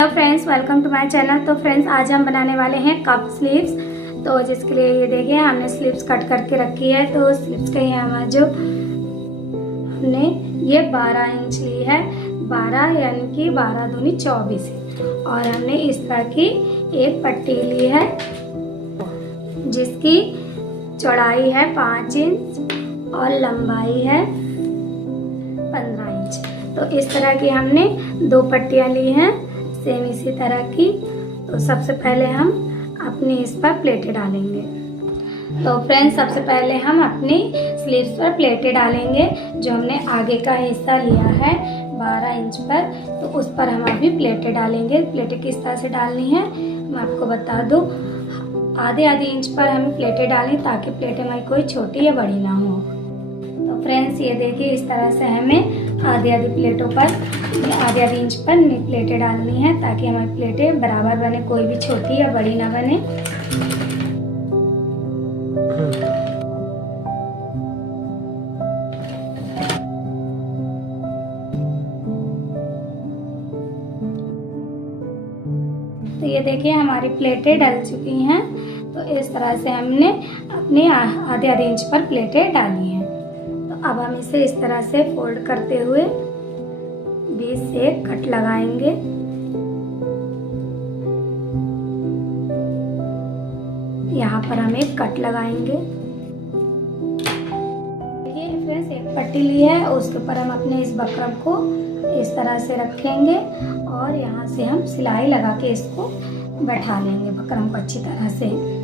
Hello friends, welcome to my channel. तो friends, आज हम बनाने वाले हैं कप स्लीव्स। तो जिसके लिए ये देखिए हमने स्लीव्स कट करके रखी है। तो स्लीव्स के यहाँ जो हमने ये 12 इंच ली है, 12 यानी कि 12 दूनी 24 है। और हमने इस तरह की एक पट्टी ली है जिसकी चौड़ाई है 5 इंच और लंबाई है 15 इंच। तो इस तरह की हमने 2 पट्टियाँ ली हैं सेम इसी तरह की। तो सबसे पहले हम अपनी इस पर प्लेटें डालेंगे। तो फ्रेंड्स, सबसे पहले हम अपनी स्लीव्स पर प्लेटें डालेंगे। जो हमने आगे का हिस्सा लिया है 12 इंच पर, तो उस पर हम अभी प्लेटें डालेंगे। प्लेटें किस तरह से डालनी है मैं आपको बता दूं। आधे इंच पर हमें प्लेटें डालें ताकि प्लेटें हमारी कोई छोटी या बड़ी ना हो। तो फ्रेंड्स, ये देखिए इस तरह से हमें आधी प्लेटों पर आधे इंच पर प्लेटें डालनी है ताकि हमारी प्लेटें बराबर बने, कोई भी छोटी या बड़ी ना बने। तो ये देखिए हमारी प्लेटें डल चुकी हैं। तो इस तरह से हमने अपने आधे इंच पर प्लेटें डाली हैं। तो अब हम इसे इस तरह से फोल्ड करते हुए बीच से कट लगाएंगे। यहाँ पर हम एक कट लगाएंगे। देखिए फ्रेंड्स, एक पट्टी ली है, उसके ऊपर हम अपने इस बकरम को इस तरह से रखेंगे और यहाँ से हम सिलाई लगा के इसको बैठा लेंगे बकरम को अच्छी तरह से।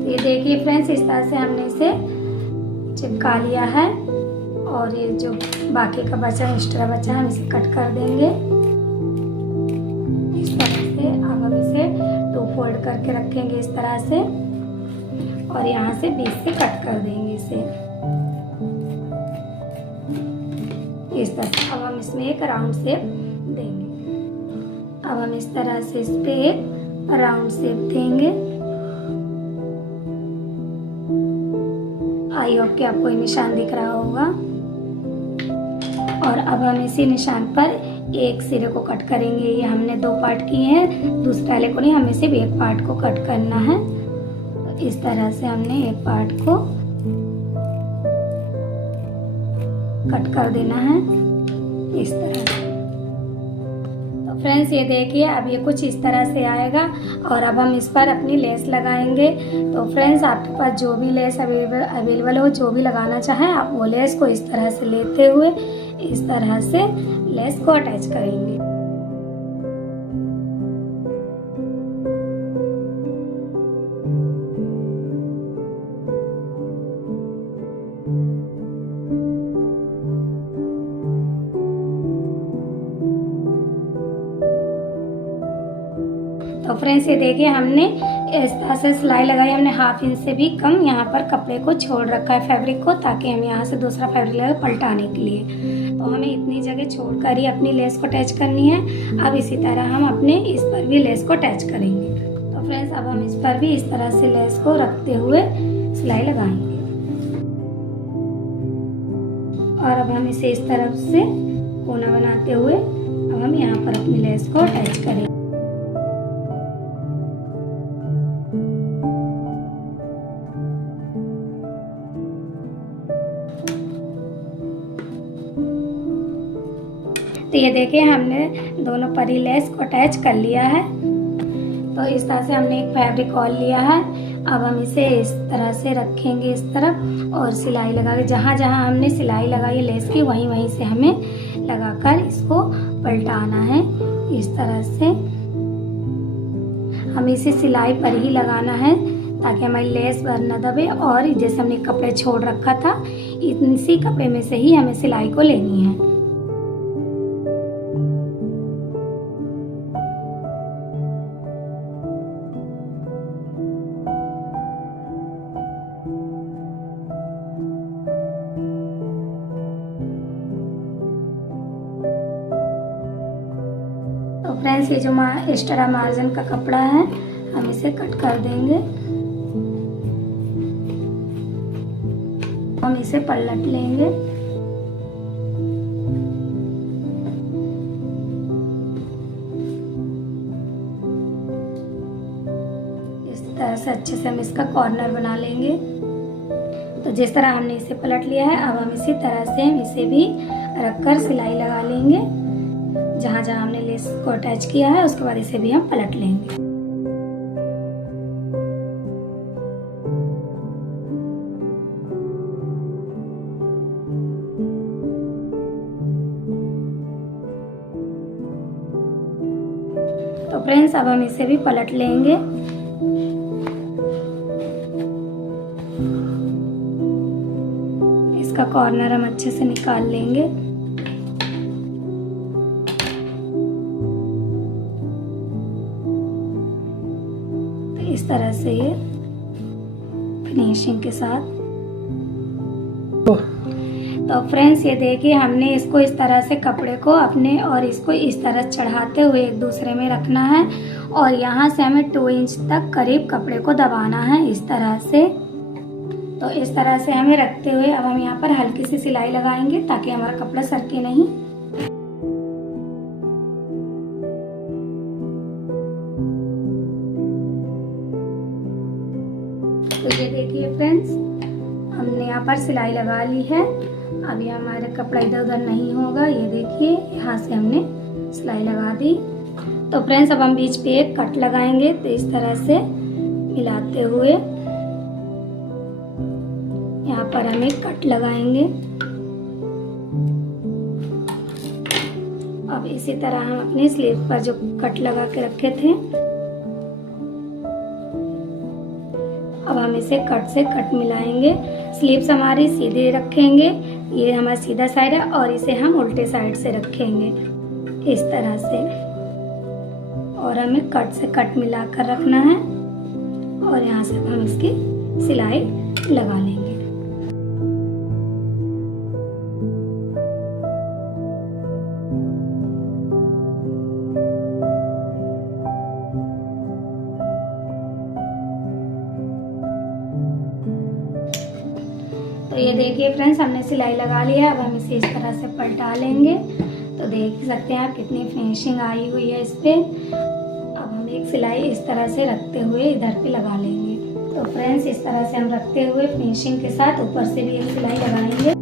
ये देखिए फ्रेंड्स, इस तरह से हमने इसे चिपका लिया है। और ये जो बाकी का बचा एक्स्ट्रा बचा हम इसे कट कर देंगे इस तरह से। अब हम इसे 2 फोल्ड करके रखेंगे इस तरह से और यहाँ से बीच से कट कर देंगे इसे इस तरह से। अब हम इसमें एक राउंड शेप देंगे। अब हम इस तरह से इस पे एक राउंड शेप देंगे। आई होप कि आपको निशान दिख रहा होगा। और अब हम इसी निशान पर एक सिरे को कट करेंगे। ये हमने 2 पार्ट किए हैं, दूसरे वाले को नहीं, हमें सिर्फ एक पार्ट को कट करना है। तो इस तरह से हमने एक पार्ट को कट कर देना है इस तरह से। तो फ्रेंड्स, ये देखिए अब ये कुछ इस तरह से आएगा। और अब हम इस पर अपनी लेस लगाएंगे। तो फ्रेंड्स, आपके पास जो भी लेस अवेलेबल हो, जो भी लगाना चाहें आप वो लेस को इस तरह से लेते हुए इस तरह से लेस को अटैच करेंगे। तो फ्रेंड्स, ये देखिए हमने इस तरह से सिलाई लगाई। हमने 1/2 इंच से भी कम यहाँ पर कपड़े को छोड़ रखा है फैब्रिक को, ताकि हम यहाँ से दूसरा फैब्रिक लगाए पलटाने के लिए। तो हमें इतनी जगह छोड़कर ही अपनी लेस को अटैच करनी है। अब इसी तरह हम अपने इस पर भी लेस को अटैच करेंगे। तो फ्रेंड्स, अब हम इस पर भी इस तरह से लेस को रखते हुए सिलाई लगाएंगे। और अब हम इसे इस तरफ से कोना बनाते हुए अब हम यहाँ पर अपनी लेस को अटैच करेंगे। तो ये देखिए हमने दोनों पर ही लेस को अटैच कर लिया है। तो इस तरह से हमने एक फैब्रिक और लिया है। अब हम इसे इस तरह से रखेंगे इस तरफ और सिलाई लगा के जहाँ जहाँ हमने सिलाई लगाई लेस की वहीं से हमें लगाकर इसको पलटाना है इस तरह से। हमें इसे सिलाई पर ही लगाना है ताकि हमारी लेस भर न दबे। और जैसे हमने कपड़े छोड़ रखा था इसी कपड़े में से ही हमें सिलाई को लेनी है। फ्रेंड्स ये जो एक्स्ट्रा मार्जिन का कपड़ा है हम इसे कट कर देंगे। हम इसे पलट लेंगे। इस तरह से अच्छे से हम इसका कॉर्नर बना लेंगे। तो जिस तरह हमने इसे पलट लिया है अब हम इसी तरह से हम इसे भी रखकर सिलाई लगा लेंगे। जहाँ जहाँ हमने लेस को अटैच किया है उसके बाद इसे भी हम पलट लेंगे। तो फ्रेंड्स अब हम इसे भी पलट लेंगे। इसका कॉर्नर हम अच्छे से निकाल लेंगे। तो इस तरह से ये फिनिशिंग के साथ। तो फ्रेंड्स ये देखिए हमने इसको इस तरह से कपड़े को अपने और इसको इस तरह चढ़ाते हुए एक दूसरे में रखना है और यहाँ से हमें 2 इंच तक करीब कपड़े को दबाना है इस तरह से। तो इस तरह से हमें रखते हुए अब हम यहाँ पर हल्की सी सिलाई लगाएंगे ताकि हमारा कपड़ा सरके नहीं। तो ये देखिए फ्रेंड्स हमने यहाँ पर सिलाई लगा ली है। अब ये हमारा कपड़ा इधर उधर नहीं होगा। ये देखिए यहाँ से हमने सिलाई लगा दी। तो फ्रेंड्स अब हम बीच पे एक कट लगाएंगे। तो इस तरह से मिलाते हुए यहाँ पर हम एक कट लगाएंगे। अब इसी तरह हम अपनी स्लीव पर जो कट लगा के रखे थे अब हम इसे कट से कट मिलाएंगे। स्लीव्स हमारी सीधे रखेंगे, ये हमारा सीधा साइड है और इसे हम उल्टे साइड से रखेंगे इस तरह से। और हमें कट से कट मिलाकर रखना है और यहाँ से हम इसकी सिलाई लगा लेंगे। तो ये देखिए फ्रेंड्स हमने सिलाई लगा लिया। अब हम इसे इस तरह से पलटा लेंगे। तो देख सकते हैं आप कितनी फिनिशिंग आई हुई है इस पे। अब हम एक सिलाई इस तरह से रखते हुए इधर पे लगा लेंगे। तो फ्रेंड्स इस तरह से हम रखते हुए फिनिशिंग के साथ ऊपर से भी एक सिलाई लगाएंगे।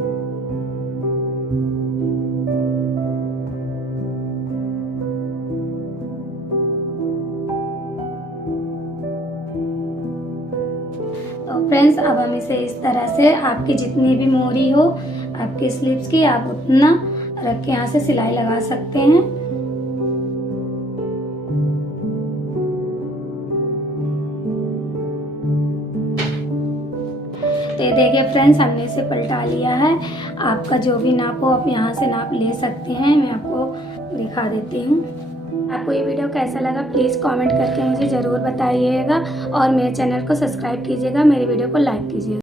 तो फ्रेंड्स अब हम इसे इस तरह से आपकी जितनी भी मोहरी हो आपकी स्लीव्स की आप उतना रख के यहाँ से सिलाई लगा सकते हैं। तो ये देखिए फ्रेंड्स हमने इसे पलटा लिया है। आपका जो भी नाप हो आप यहाँ से नाप ले सकते हैं। मैं आपको दिखा देती हूँ। आपको ये वीडियो कैसा लगा प्लीज़ कमेंट करके मुझे ज़रूर बताइएगा और मेरे चैनल को सब्सक्राइब कीजिएगा, मेरे वीडियो को लाइक कीजिएगा।